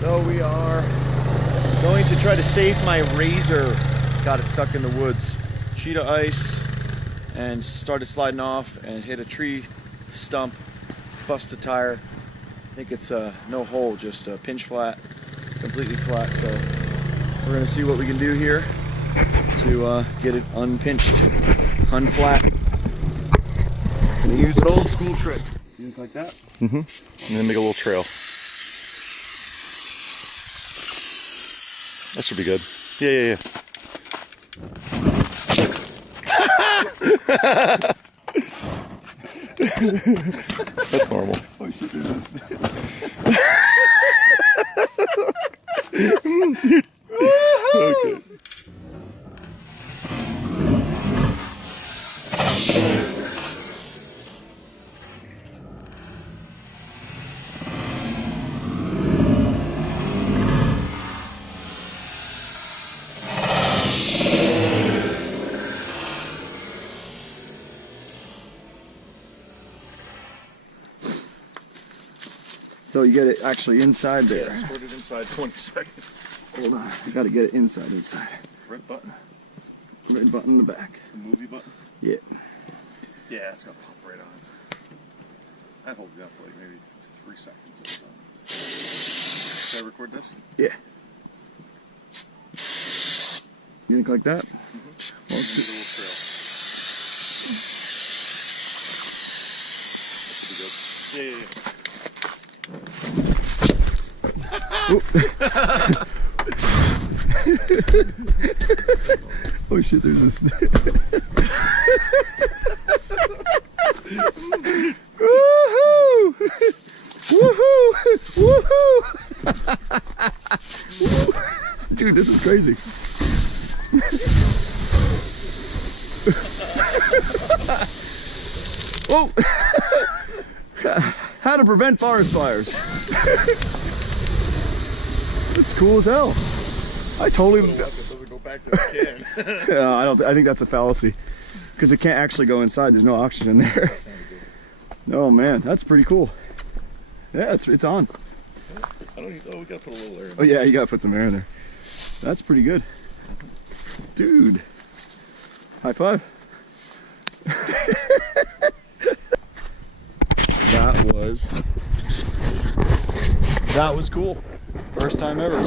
So we are going to try to save my razor. Got it stuck in the woods. Sheet of ice and started sliding off and hit a tree stump, bust a tire. I think it's no hole, just a pinch flat, completely flat. So we're gonna see what we can do here to get it unpinched, unflat. Gonna use an old school trick. You look like that? Mm-hmm. And then make a little trail. That should be good. Yeah. That's normal. Oh, shit, do this. Okay. So you get it actually inside there. Yeah, put it inside 20 seconds. Hold on, I gotta get it inside. Red button. Red button in the back. The movie button? Yeah. Yeah, it's gonna pop right on. That holds it up for like maybe 3 seconds. Can I record this? Yeah. You think like that? Mm-hmm. Well, a little trail. Yeah. Oh shit, there's this. Woohoo! Woohoo! Woohoo! Dude, this is crazy. Whoa! How to prevent forest fires. It's cool as hell. I totally. It doesn't go back to the can. Yeah, I think that's a fallacy, because it can't actually go inside. There's no oxygen there. Oh man, that's pretty cool. Yeah, it's on. I don't need. Oh, we gotta put a little air in there. Oh yeah, you gotta put some air in there. That's pretty good, dude. High five. That was cool. First time ever.